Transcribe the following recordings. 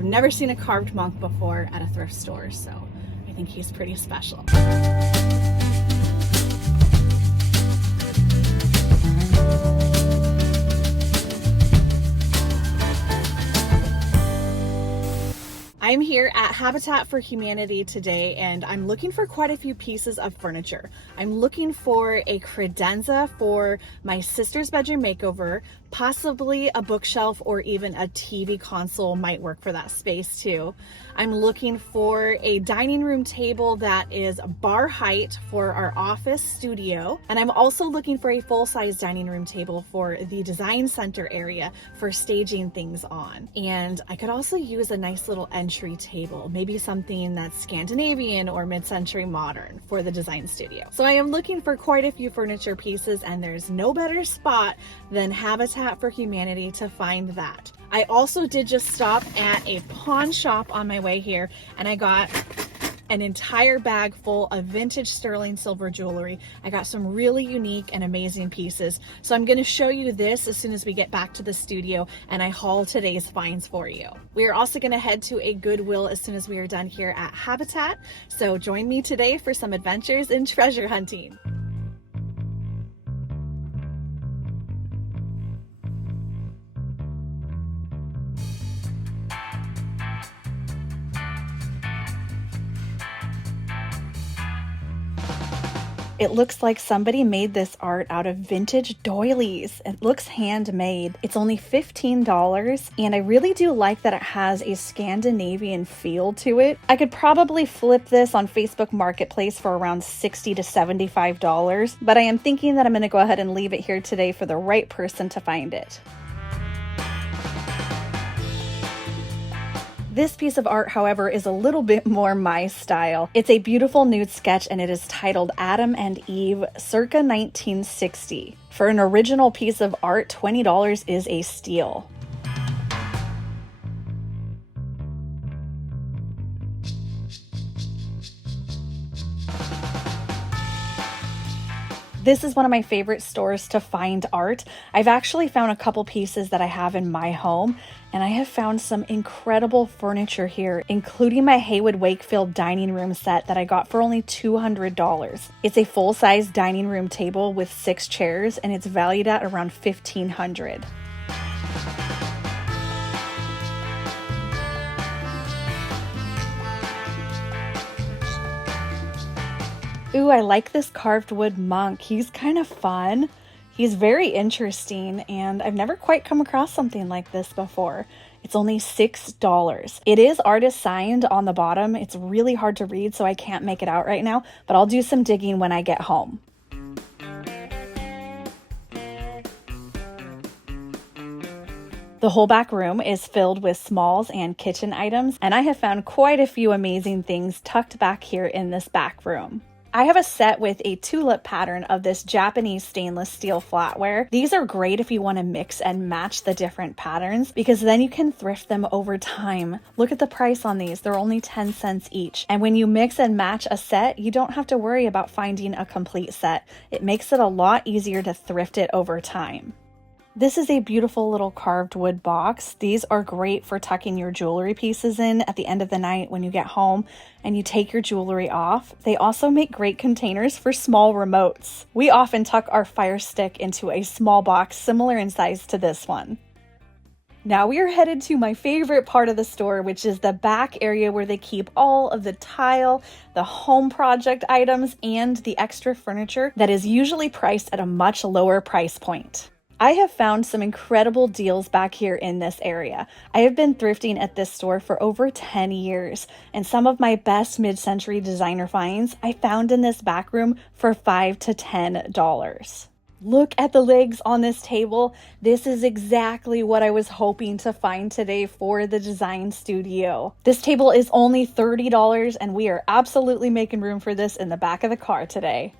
I've never seen a carved monk before at a thrift store, so I think he's pretty special. I'm here at Habitat for Humanity today, and I'm looking for quite a few pieces of furniture. I'm looking for a credenza for my sister's bedroom makeover, possibly a bookshelf or even a TV console might work for that space too. I'm looking for a dining room table that is bar height for our office studio. And I'm also looking for a full-size dining room table for the design center area for staging things on. And I could also use a nice little entry table, maybe something that's Scandinavian or mid-century modern for the design studio. So I am looking for quite a few furniture pieces, and there's no better spot than Habitat for Humanity to find that. I also did just stop at a pawn shop on my way here, and I got an entire bag full of vintage sterling silver jewelry. I got some really unique and amazing pieces. So I'm gonna show you this as soon as we get back to the studio and I haul today's finds for you. We are also gonna head to a Goodwill as soon as we are done here at Habitat. So join me today for some adventures in treasure hunting. It looks like somebody made this art out of vintage doilies. It looks handmade. It's only $15, and I really do like that it has a Scandinavian feel to it. I could probably flip this on Facebook Marketplace for around $60 to $75, but I am thinking that I'm going to go ahead and leave it here today for the right person to find it. This piece of art, however, is a little bit more my style. It's a beautiful nude sketch, and it is titled Adam and Eve, circa 1960. For an original piece of art, $20 is a steal. This is one of my favorite stores to find art. I've actually found a couple pieces that I have in my home, and I have found some incredible furniture here, including my Haywood Wakefield dining room set that I got for only $200. It's a full-size dining room table with 6 chairs, and it's valued at around $1,500. Ooh, I like this carved wood monk. He's kind of fun. He's very interesting, and I've never quite come across something like this before. It's only $6. It is artist signed on the bottom. It's really hard to read, so I can't make it out right now, but I'll do some digging when I get home. The whole back room is filled with smalls and kitchen items, and I have found quite a few amazing things tucked back here in this back room. I have a set with a tulip pattern of this Japanese stainless steel flatware. These are great if you want to mix and match the different patterns, because then you can thrift them over time. Look at the price on these. They're only 10 cents each. And when you mix and match a set, you don't have to worry about finding a complete set. It makes it a lot easier to thrift it over time. This is a beautiful little carved wood box. These are great for tucking your jewelry pieces in at the end of the night when you get home and you take your jewelry off. They also make great containers for small remotes. We often tuck our Fire Stick into a small box similar in size to this one. Now we are headed to my favorite part of the store, which is the back area where they keep all of the tile, the home project items, and the extra furniture that is usually priced at a much lower price point. I have found some incredible deals back here in this area. I have been thrifting at this store for over 10 years, and some of my best mid-century designer finds I found in this back room for $5 to $10. Look at the legs on this table. This is exactly what I was hoping to find today for the design studio. This table is only $30, and we are absolutely making room for this in the back of the car today.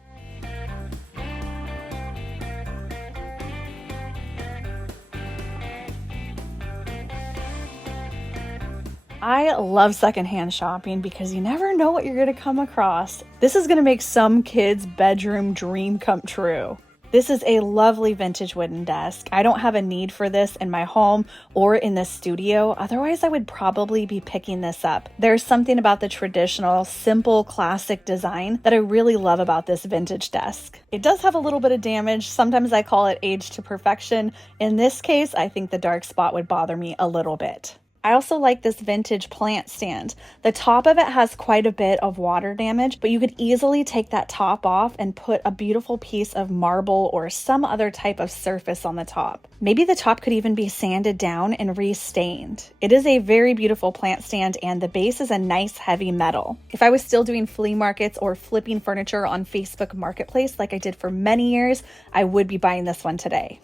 I love secondhand shopping because you never know what you're going to come across. This is going to make some kid's bedroom dream come true. This is a lovely vintage wooden desk. I don't have a need for this in my home or in the studio. Otherwise, I would probably be picking this up. There's something about the traditional, simple, classic design that I really love about this vintage desk. It does have a little bit of damage. Sometimes I call it age to perfection. In this case, I think the dark spot would bother me a little bit. I also like this vintage plant stand. The top of it has quite a bit of water damage, but you could easily take that top off and put a beautiful piece of marble or some other type of surface on the top. Maybe the top could even be sanded down and re-stained. It is a very beautiful plant stand, and the base is a nice heavy metal. If I was still doing flea markets or flipping furniture on Facebook Marketplace like I did for many years, I would be buying this one today.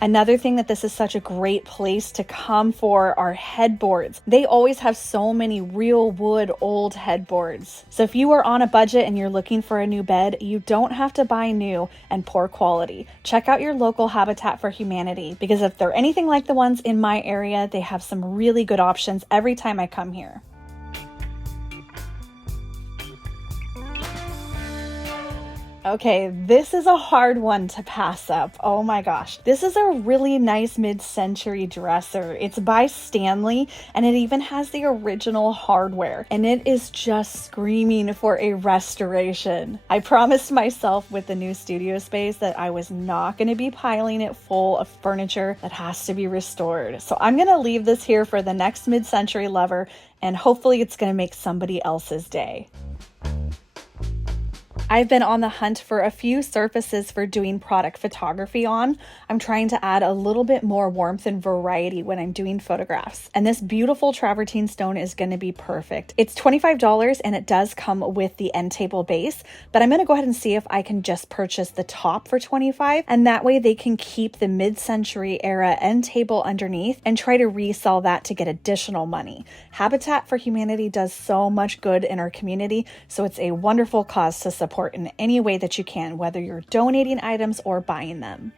Another thing that this is such a great place to come for are headboards. They always have so many real wood old headboards. So if you are on a budget and you're looking for a new bed, you don't have to buy new and poor quality. Check out your local Habitat for Humanity, because if they're anything like the ones in my area, they have some really good options every time I come here. Okay, this is a hard one to pass up. Oh my gosh. This is a really nice mid-century dresser. It's by Stanley, and it even has the original hardware, and it is just screaming for a restoration. I promised myself with the new studio space that I was not going to be piling it full of furniture that has to be restored. So I'm going to leave this here for the next mid-century lover, and hopefully it's going to make somebody else's day. I've been on the hunt for a few surfaces for doing product photography on. I'm trying to add a little bit more warmth and variety when I'm doing photographs. And this beautiful travertine stone is going to be perfect. It's $25 and it does come with the end table base, but I'm going to go ahead and see if I can just purchase the top for $25, and that way they can keep the mid-century era end table underneath and try to resell that to get additional money. Habitat for Humanity does so much good in our community, so it's a wonderful cause to support in any way that you can, whether you're donating items or buying them.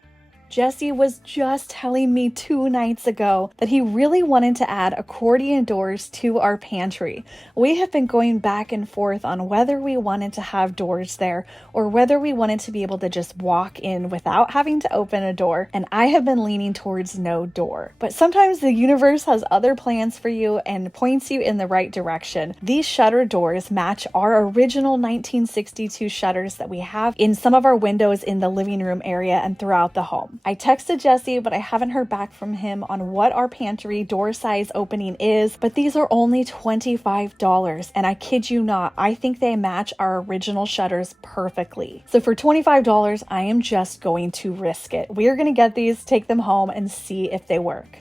Jesse was just telling me 2 nights ago that he really wanted to add accordion doors to our pantry. We have been going back and forth on whether we wanted to have doors there or whether we wanted to be able to just walk in without having to open a door, and I have been leaning towards no door. But sometimes the universe has other plans for you and points you in the right direction. These shutter doors match our original 1962 shutters that we have in some of our windows in the living room area and throughout the home. I texted Jesse, but I haven't heard back from him on what our pantry door size opening is, but these are only $25, and I kid you not, I think they match our original shutters perfectly. So for $25, I am just going to risk it. We are going to get these, take them home, and see if they work.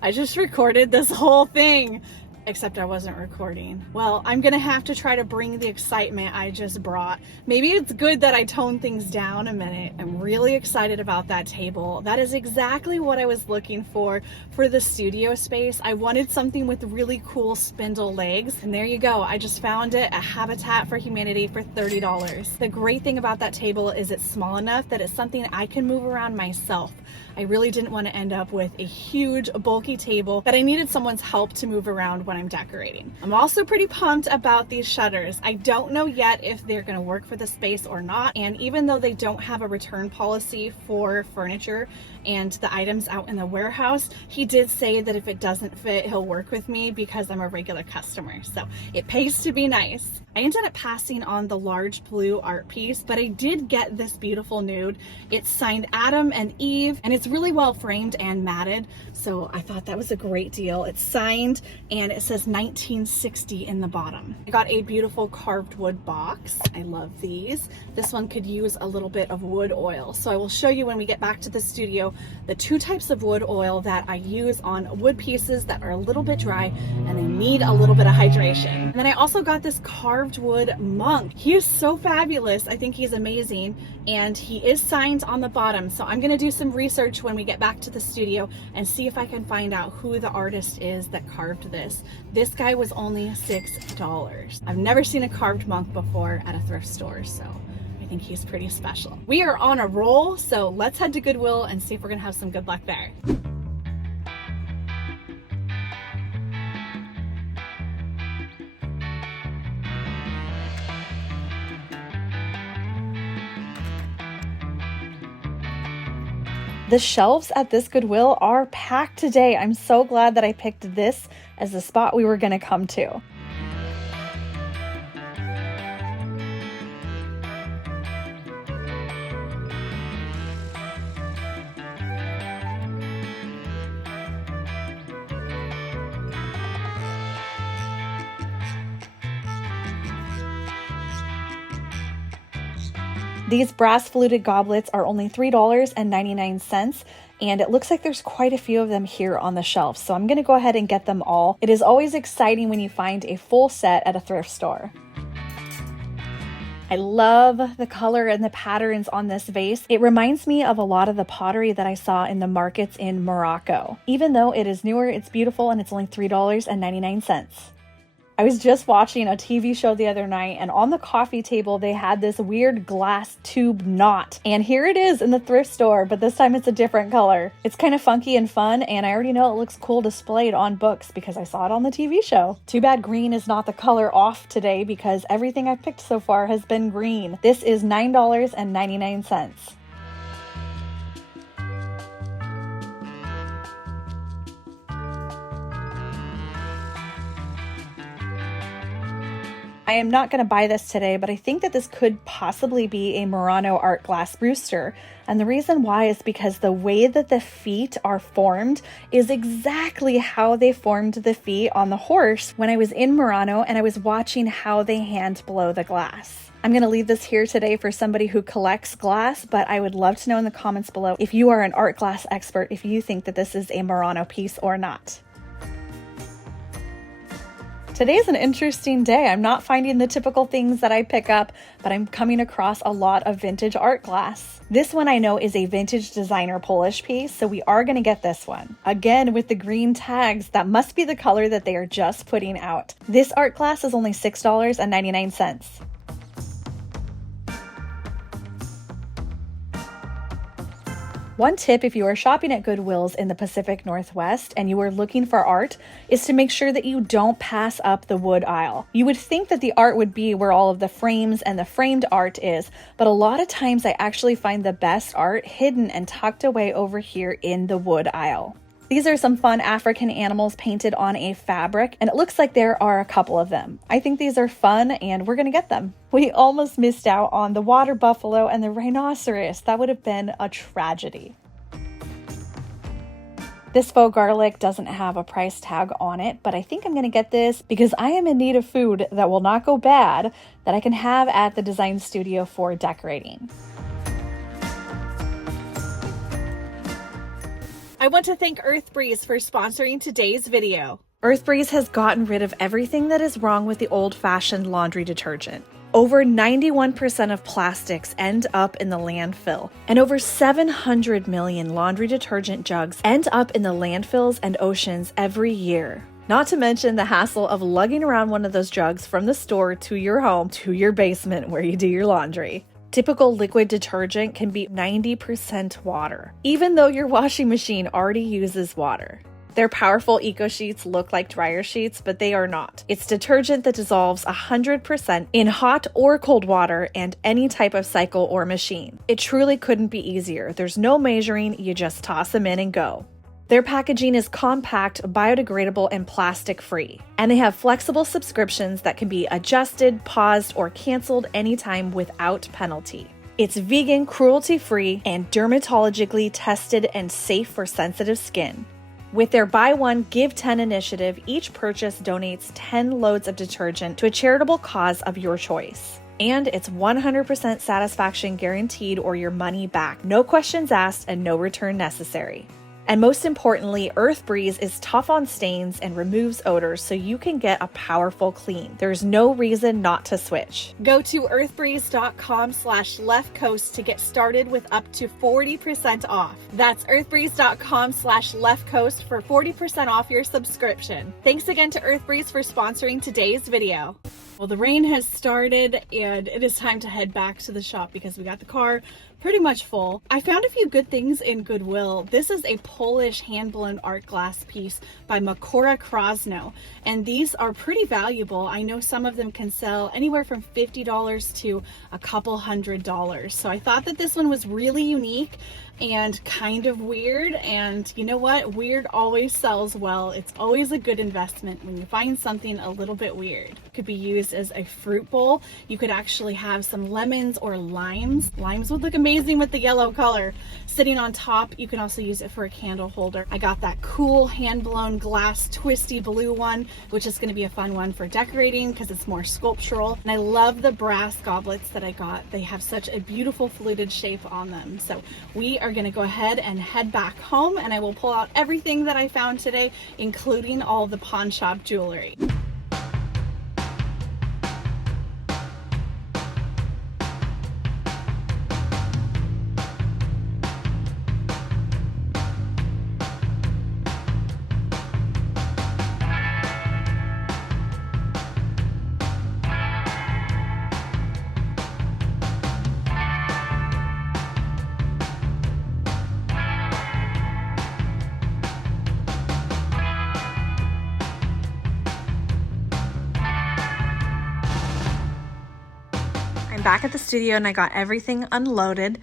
I just recorded this whole thing. Except I wasn't recording. Well, I'm gonna have to try to bring the excitement I just brought. Maybe it's good that I tone things down a minute. I'm really excited about that table. That is exactly what I was looking for the studio space. I wanted something with really cool spindle legs, and there you go. I just found it at Habitat for Humanity for $30. The great thing about that table is it's small enough that it's something I can move around myself. I really didn't want to end up with a huge bulky table that I needed someone's help to move around when I'm decorating. I'm also pretty pumped about these shutters. I don't know yet if they're going to work for the space or not, and even though they don't have a return policy for furniture and the items out in the warehouse, he did say that if it doesn't fit, he'll work with me because I'm a regular customer. So it pays to be nice. I ended up passing on the large blue art piece, but I did get this beautiful nude. It's signed Adam and Eve, and it's really well framed and matted, so I thought that was a great deal. It's signed and it says 1960 in the bottom. I got a beautiful carved wood box. I love these. This one could use a little bit of wood oil, so I will show you when we get back to the studio the 2 types of wood oil that I use on wood pieces that are a little bit dry and they need a little bit of hydration. And then I also got this carved wood monk. He is so fabulous. I think he's amazing, and he is signed on the bottom, so I'm gonna do some research when we get back to the studio and see if I can find out who the artist is that carved this. This guy was only $6. I've never seen a carved monk before at a thrift store, so I think he's pretty special. We are on a roll, so let's head to Goodwill and see if we're gonna have some good luck there. The shelves at this Goodwill are packed today. I'm so glad that I picked this as the spot we were going to come to. These brass fluted goblets are only $3.99, and it looks like there's quite a few of them here on the shelf, so I'm going to go ahead and get them all. It is always exciting when you find a full set at a thrift store. I love the color and the patterns on this vase. It reminds me of a lot of the pottery that I saw in the markets in Morocco. Even though it is newer, it's beautiful, and it's only $3.99. I was just watching a TV show the other night, and on the coffee table they had this weird glass tube knot, and here it is in the thrift store, but this time it's a different color. It's kind of funky and fun, and I already know it looks cool displayed on books because I saw it on the TV show. Too bad green is not the color off today because everything I've picked so far has been green. This is $9.99. I am not going to buy this today, but I think that this could possibly be a Murano art glass rooster. And the reason why is because the way that the feet are formed is exactly how they formed the feet on the horse when I was in Murano and I was watching how they hand blow the glass. I'm going to leave this here today for somebody who collects glass, but I would love to know in the comments below if you are an art glass expert, if you think that this is a Murano piece or not. Today's an interesting day. I'm not finding the typical things that I pick up, but I'm coming across a lot of vintage art glass. This one I know is a vintage designer Polish piece, so we are going to get this one. Again, with the green tags, that must be the color that they are just putting out. This art glass is only $6.99. One tip if you are shopping at Goodwills in the Pacific Northwest and you are looking for art is to make sure that you don't pass up the wood aisle. You would think that the art would be where all of the frames and the framed art is, but a lot of times I actually find the best art hidden and tucked away over here in the wood aisle. These are some fun African animals painted on a fabric, and it looks like there are a couple of them. I think these are fun, and we're going to get them. We almost missed out on the water buffalo and the rhinoceros. That would have been a tragedy. This faux garlic doesn't have a price tag on it, but I think I'm going to get this because I am in need of food that will not go bad that I can have at the design studio for decorating. I want to thank Earthbreeze for sponsoring today's video. Earthbreeze has gotten rid of everything that is wrong with the old-fashioned laundry detergent. Over 91% of plastics end up in the landfill, and over 700 million laundry detergent jugs end up in the landfills and oceans every year. Not to mention the hassle of lugging around one of those jugs from the store to your home to your basement where you do your laundry. Typical liquid detergent can be 90% water, even though your washing machine already uses water. Their powerful eco sheets look like dryer sheets, but they are not. It's detergent that dissolves 100% in hot or cold water and any type of cycle or machine. It truly couldn't be easier. There's no measuring, you just toss them in and go. Their packaging is compact, biodegradable, and plastic-free. And they have flexible subscriptions that can be adjusted, paused, or canceled anytime without penalty. It's vegan, cruelty-free, and dermatologically tested and safe for sensitive skin. With their Buy One, Give 10 initiative, each purchase donates 10 loads of detergent to a charitable cause of your choice. And it's 100% satisfaction guaranteed or your money back. No questions asked and no return necessary. And most importantly, Earthbreeze is tough on stains and removes odors so you can get a powerful clean. There's no reason not to switch. Go to earthbreeze.com/leftcoast to get started with up to 40% off. That's earthbreeze.com/leftcoast for 40% off your subscription. Thanks again to Earthbreeze for sponsoring today's video. Well, the rain has started and it is time to head back to the shop because we got the car pretty much full. I found a few good things in Goodwill. This is a Polish hand-blown art glass piece by Makora Krosno, and these are pretty valuable. I know some of them can sell anywhere from $50 to a couple $100. So I thought that this one was really unique and kind of weird, and you know what? Weird always sells well. It's always a good investment when you find something a little bit weird. It could be used as a fruit bowl. You could actually have some lemons or limes. Limes would look amazing with the yellow color sitting on top. You can also use it for a candle holder. I got that cool hand-blown glass twisty blue one, which is going to be a fun one for decorating because it's more sculptural. And I love the brass goblets that I got. They have such a beautiful fluted shape on them. So we are going to go ahead and head back home, and I will pull out everything that I found today, including all the pawn shop jewelry. Back at the studio and I got everything unloaded,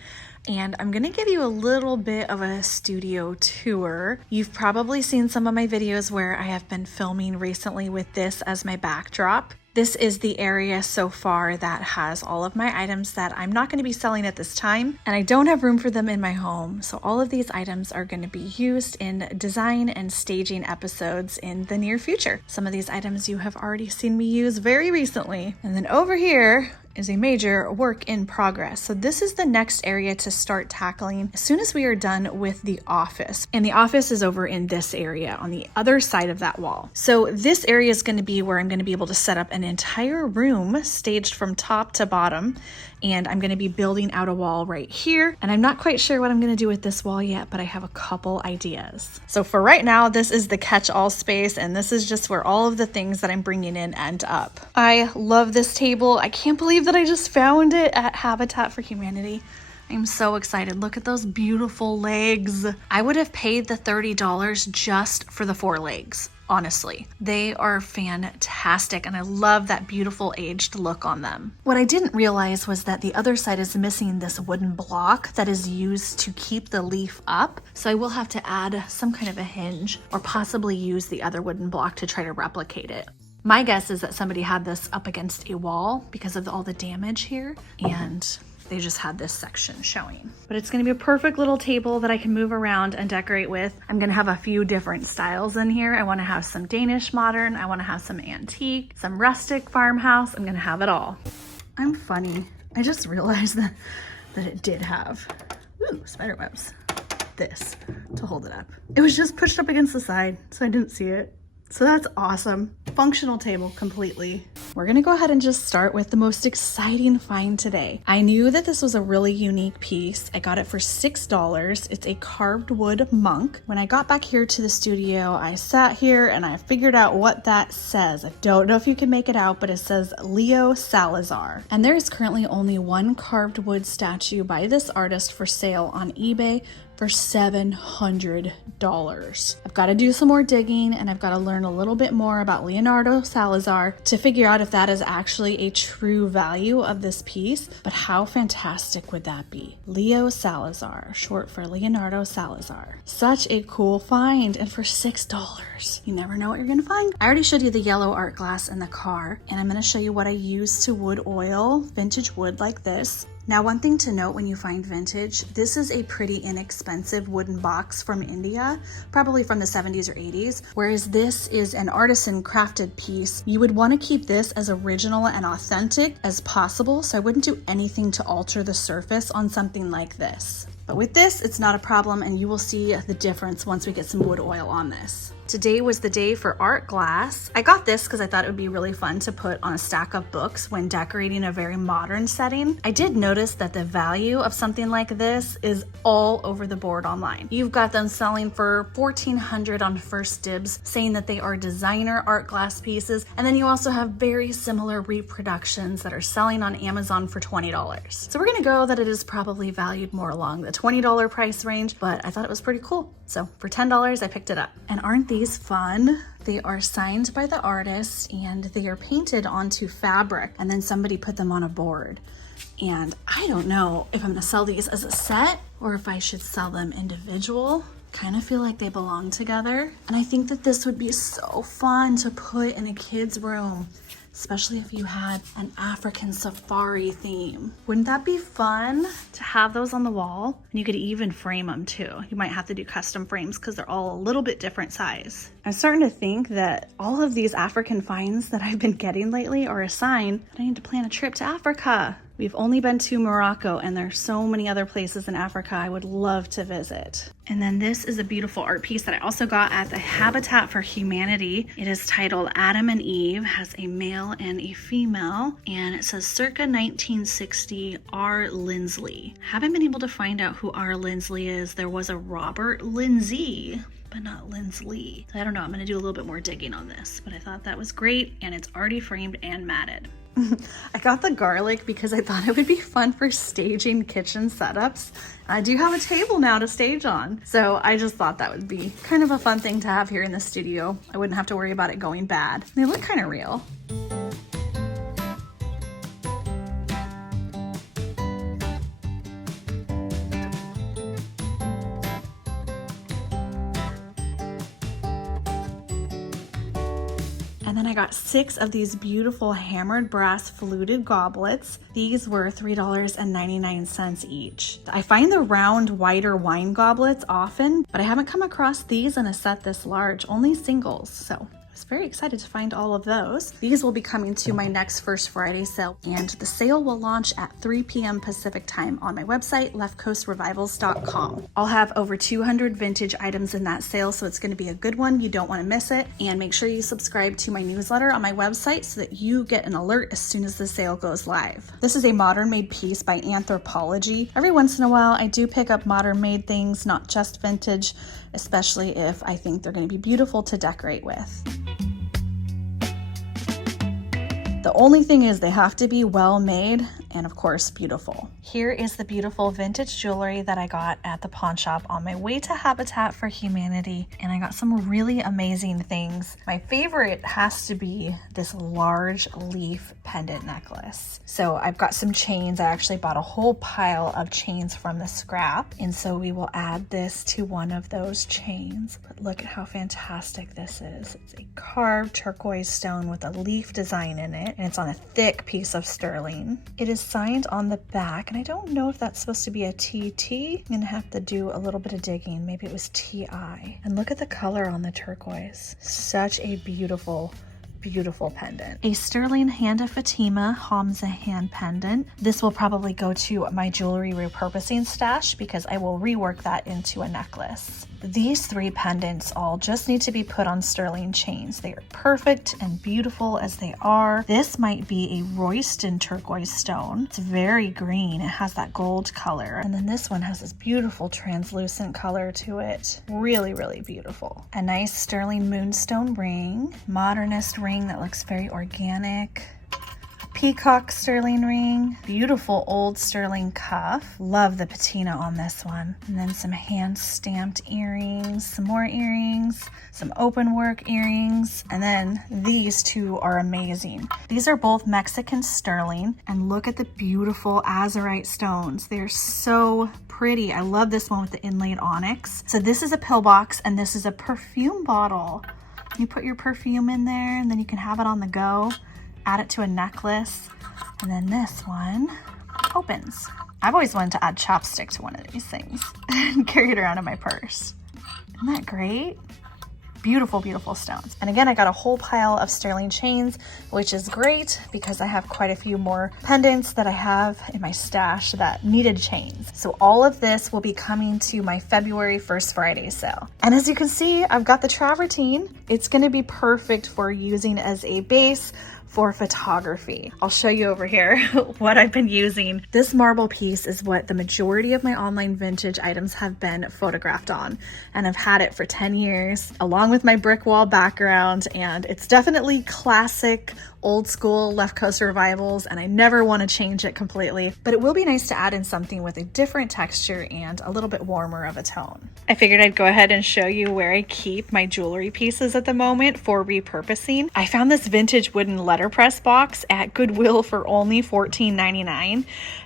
and I'm gonna give you a little bit of a studio tour. You've probably seen some of my videos where I have been filming recently with this as my backdrop. This is the area so far that has all of my items that I'm not going to be selling at this time, and I don't have room for them in my home. So all of these items are going to be used in design and staging episodes in the near future. Some of these items you have already seen me use very recently. And then over here is a major work in progress. So this is the next area to start tackling as soon as we are done with the office. And the office is over in this area on the other side of that wall. So this area is going to be where I'm going to be able to set up an entire room staged from top to bottom. And I'm going to be building out a wall right here. And I'm not quite sure what I'm going to do with this wall yet, but I have a couple ideas. So for right now, this is the catch-all space, and this is just where all of the things that I'm bringing in end up. I love this table. I can't believe that I just found it at Habitat for Humanity. I'm so excited. Look at those beautiful legs. I would have paid the $30 just for the 4 legs. Honestly, they are fantastic, and I love that beautiful aged look on them. What I didn't realize was that the other side is missing this wooden block that is used to keep the leaf up, so I will have to add some kind of a hinge or possibly use the other wooden block to try to replicate it. My guess is that somebody had this up against a wall because of all the damage here, and they just had this section showing. But it's gonna be a perfect little table that I can move around and decorate with. I'm gonna have a few different styles in here. I wanna have some Danish modern, I wanna have some antique, some rustic farmhouse. I'm gonna have it all. I'm funny. I just realized that it did have, spider webs, this to hold it up. It was just pushed up against the side, so I didn't see it. So that's awesome. Functional table completely. We're gonna go ahead and just start with the most exciting find today. I knew that this was a really unique piece. I got it for $6. It's a carved wood monk. When I got back here to the studio, I sat here and I figured out what that says. I don't know if you can make it out, but it says Leo Salazar. And there is currently only one carved wood statue by this artist for sale on eBay for $700. I've got to do some more digging, and I've got to learn a little bit more about Leonardo Salazar to figure out if that is actually a true value of this piece. But how fantastic would that be? Leo Salazar, short for Leonardo Salazar. Such a cool find, and for $6. You never know what you're gonna find. I already showed you the yellow art glass in the car, and I'm gonna show you what I use to wood oil vintage wood like this. Now, one thing to note when you find vintage, this is a pretty inexpensive wooden box from India, probably from the 70s or 80s, whereas this is an artisan crafted piece. You would want to keep this as original and authentic as possible, so I wouldn't do anything to alter the surface on something like this. But with this, it's not a problem, and you will see the difference once we get some wood oil on this. Today was the day for art glass. I got this because I thought it would be really fun to put on a stack of books when decorating a very modern setting. I did notice that the value of something like this is all over the board online. You've got them selling for $1,400 on First Dibs, saying that they are designer art glass pieces, and then you also have very similar reproductions that are selling on Amazon for $20. So we're gonna go that it is probably valued more along the $20 price range, but I thought it was pretty cool. So for $10, I picked it up. And aren't these fun? They are signed by the artist and they are painted onto fabric, and then somebody put them on a board. And I don't know if I'm gonna sell these as a set or if I should sell them individual. Kind of feel like they belong together. And I think that this would be so fun to put in a kid's room, especially if you had an African safari theme. Wouldn't that be fun to have those on the wall? And you could even frame them too. You might have to do custom frames because they're all a little bit different size. I'm starting to think that all of these African finds that I've been getting lately are a sign that I need to plan a trip to Africa. We've only been to Morocco, and there's so many other places in Africa I would love to visit. And then this is a beautiful art piece that I also got at the Habitat for Humanity. It is titled Adam and Eve, has a male and a female, and it says circa 1960 R. Lindsley. Haven't been able to find out who R. Lindsley is. There was a Robert Lindsay, but not Lindsley. I don't know, I'm gonna do a little bit more digging on this, but I thought that was great, and it's already framed and matted. I got the garlic because I thought it would be fun for staging kitchen setups. I do have a table now to stage on, so I just thought that would be kind of a fun thing to have here in the studio. I wouldn't have to worry about it going bad. They look kind of real. And then I got 6 of these beautiful hammered brass fluted goblets. These were $3.99 each. I find the round, wider wine goblets often, but I haven't come across these in a set this large, only singles. So I was very excited to find all of those. These will be coming to my next First Friday sale, and the sale will launch at 3 p.m. Pacific time on my website, leftcoastrevivals.com. I'll have over 200 vintage items in that sale, so it's going to be a good one. You don't want to miss it. And make sure you subscribe to my newsletter on my website so that you get an alert as soon as the sale goes live. This is a modern made piece by Anthropology. Every once in a while, I do pick up modern made things, not just vintage, especially if I think they're going to be beautiful to decorate with. The only thing is they have to be well made and of course beautiful. Here is the beautiful vintage jewelry that I got at the pawn shop on my way to Habitat for Humanity, and I got some really amazing things. My favorite has to be this large leaf pendant necklace. So I've got some chains. I actually bought a whole pile of chains from the scrap, and so we will add this to one of those chains. But look at how fantastic this is. It's a carved turquoise stone with a leaf design in it, and it's on a thick piece of sterling. It is signed on the back, and I don't know if that's supposed to be a TT. I'm gonna have to do a little bit of digging. Maybe it was TI. And look at the color on the turquoise. Such a beautiful pendant. A sterling Hand of Fatima Hamza hand pendant. This will probably go to my jewelry repurposing stash because I will rework that into a necklace. These 3 pendants all just need to be put on sterling chains. They are perfect and beautiful as they are. This might be a Royston turquoise stone. It's very green. It has that gold color. And then this one has this beautiful translucent color to it. Really, really beautiful. A nice sterling moonstone ring. Modernist ring that looks very organic. Peacock sterling ring, beautiful old sterling cuff. Love the patina on this one. And then some hand stamped earrings, some more earrings, some open work earrings, and then these 2 are amazing. These are both Mexican sterling, and look at the beautiful azurite stones. They're so pretty. I love this one with the inlaid onyx. So this is a pillbox, and this is a perfume bottle. You put your perfume in there, and then you can have it on the go. Add it to a necklace, and then this one opens. I've always wanted to add chapstick to one of these things and carry it around in my purse. Isn't that great? Beautiful, beautiful stones. And again, I got a whole pile of sterling chains, which is great because I have quite a few more pendants that I have in my stash that needed chains. So all of this will be coming to my February 1st Friday sale. And as you can see, I've got the travertine. It's gonna be perfect for using as a base for photography. I'll show you over here what I've been using. This marble piece is what the majority of my online vintage items have been photographed on, and I've had it for 10 years along with my brick wall background, and it's definitely classic old school left coast revivals, and I never want to change it completely, but it will be nice to add in something with a different texture and a little bit warmer of a tone. I figured I'd go ahead and show you where I keep my jewelry pieces at the moment for repurposing. I found this vintage wooden letterpress box at Goodwill for only $14.99.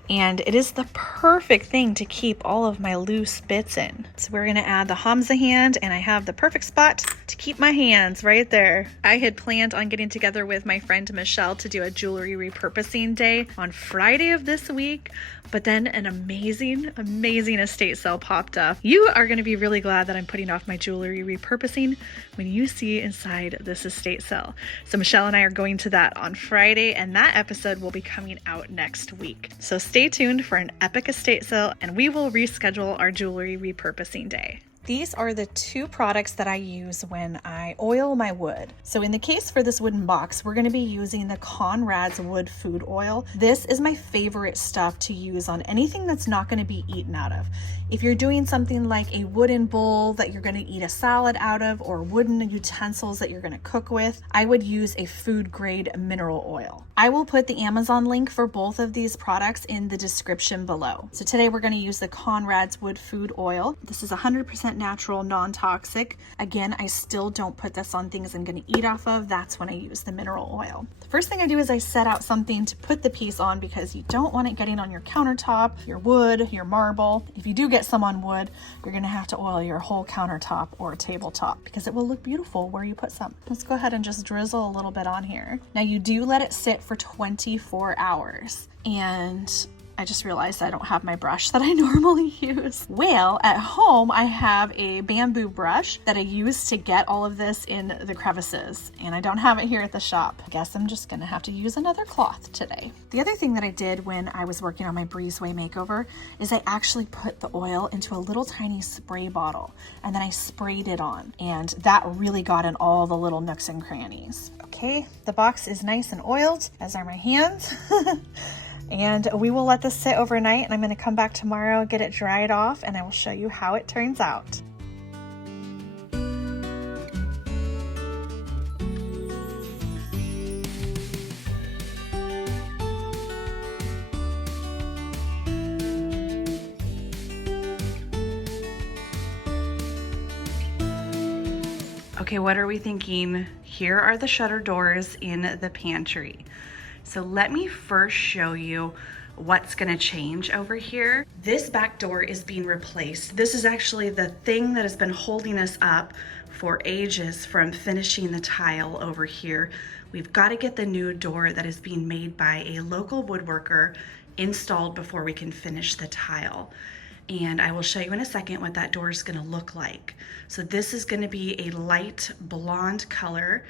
And it is the perfect thing to keep all of my loose bits in. So we're gonna add the Hamza hand, and I have the perfect spot to keep my hands right there. I had planned on getting together with my friend Michelle to do a jewelry repurposing day on Friday of this week, but then an amazing estate sale popped up. You are gonna be really glad that I'm putting off my jewelry repurposing when you see inside this estate sale. So Michelle and I are going to that on Friday, and that episode will be coming out next week. So stay tuned for an epic estate sale, and we will reschedule our jewelry repurposing day. These are the two products that I use when I oil my wood. So in the case for this wooden box, we're gonna be using the Conrad's Wood Food Oil. This is my favorite stuff to use on anything that's not gonna be eaten out of. If you're doing something like a wooden bowl that you're gonna eat a salad out of, or wooden utensils that you're gonna cook with, I would use a food grade mineral oil. I will put the Amazon link for both of these products in the description below. So today we're gonna use the Conrad's Wood Food Oil. This is 100% natural, non-toxic. Again, I still don't put this on things I'm gonna eat off of. That's when I use the mineral oil. The first thing I do is I set out something to put the piece on, because you don't want it getting on your countertop, your wood, your marble. If you do get some on wood, you're gonna have to oil your whole countertop or tabletop, because it will look beautiful where you put some. Let's go ahead and just drizzle a little bit on here. Now you do let it sit for 24 hours. And I just realized I don't have my brush that I normally use. Well, at home, I have a bamboo brush that I use to get all of this in the crevices, and I don't have it here at the shop. I guess I'm just gonna have to use another cloth today. The other thing that I did when I was working on my breezeway makeover is I actually put the oil into a little tiny spray bottle, and then I sprayed it on, and that really got in all the little nooks and crannies. Okay, the box is nice and oiled, as are my hands. And we will let this sit overnight, and I'm going to come back tomorrow, get it dried off, and I will show you how it turns out. Okay, what are we thinking? Here are the shutter doors in the pantry. So let me first show you what's gonna change over here. This back door is being replaced. This is actually the thing that has been holding us up for ages from finishing the tile over here. We've got to get the new door that is being made by a local woodworker installed before we can finish the tile. And I will show you in a second what that door is gonna look like. So this is gonna be a light blonde color,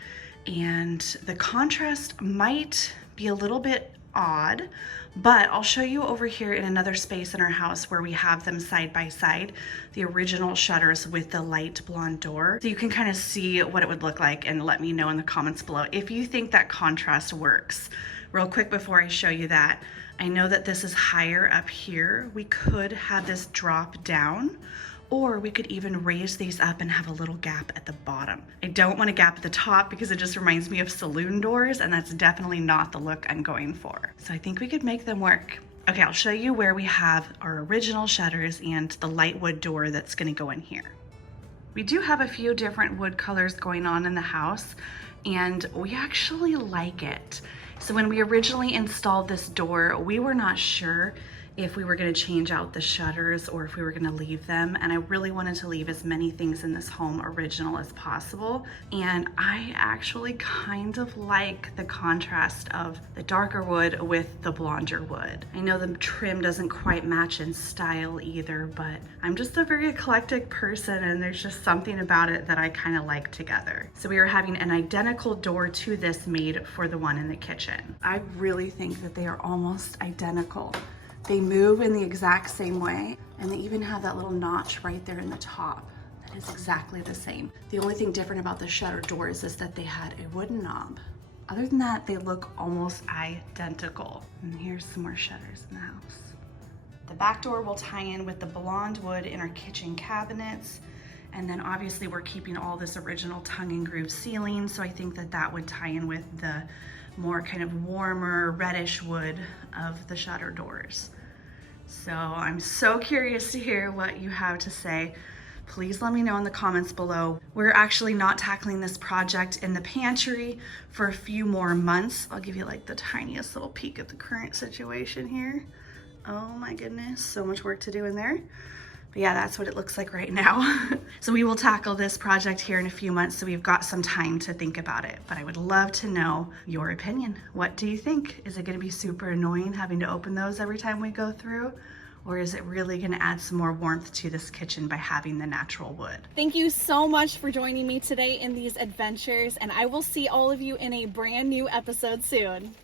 and the contrast might be a little bit odd, but I'll show you over here in another space in our house where we have them side by side, the original shutters with the light blonde door. So you can kind of see what it would look like, and let me know in the comments below if you think that contrast works. Real quick before I show you that, I know that this is higher up here. We could have this drop down, or we could even raise these up and have a little gap at the bottom. I don't want a gap at the top because it just reminds me of saloon doors, and that's definitely not the look I'm going for. So I think we could make them work. Okay, I'll show you where we have our original shutters and the light wood door that's gonna go in here. We do have a few different wood colors going on in the house, and we actually like it. So when we originally installed this door, we were not sure if we were going to change out the shutters or if we were going to leave them. And I really wanted to leave as many things in this home original as possible. And I actually kind of like the contrast of the darker wood with the blonder wood. I know the trim doesn't quite match in style either, but I'm just a very eclectic person and there's just something about it that I kind of like together. So we are having an identical door to this made for the one in the kitchen. I really think that they are almost identical. They move in the exact same way, and they even have that little notch right there in the top. That is exactly the same. The only thing different about the shutter doors is that they had a wooden knob. Other than that, they look almost identical. And here's some more shutters in the house. The back door will tie in with the blonde wood in our kitchen cabinets. And then obviously we're keeping all this original tongue and groove ceiling, so I think that that would tie in with the more kind of warmer reddish wood of the shutter doors. So I'm so curious to hear what you have to say. Please let me know in the comments below. We're actually not tackling this project in the pantry for a few more months. I'll give you like the tiniest little peek at the current situation here. Oh my goodness, so much work to do in there. But yeah, that's what it looks like right now. So we will tackle this project here in a few months, so we've got some time to think about it. But I would love to know your opinion. What do you think? Is it gonna be super annoying having to open those every time we go through? Or is it really gonna add some more warmth to this kitchen by having the natural wood? Thank you so much for joining me today in these adventures, and I will see all of you in a brand new episode soon.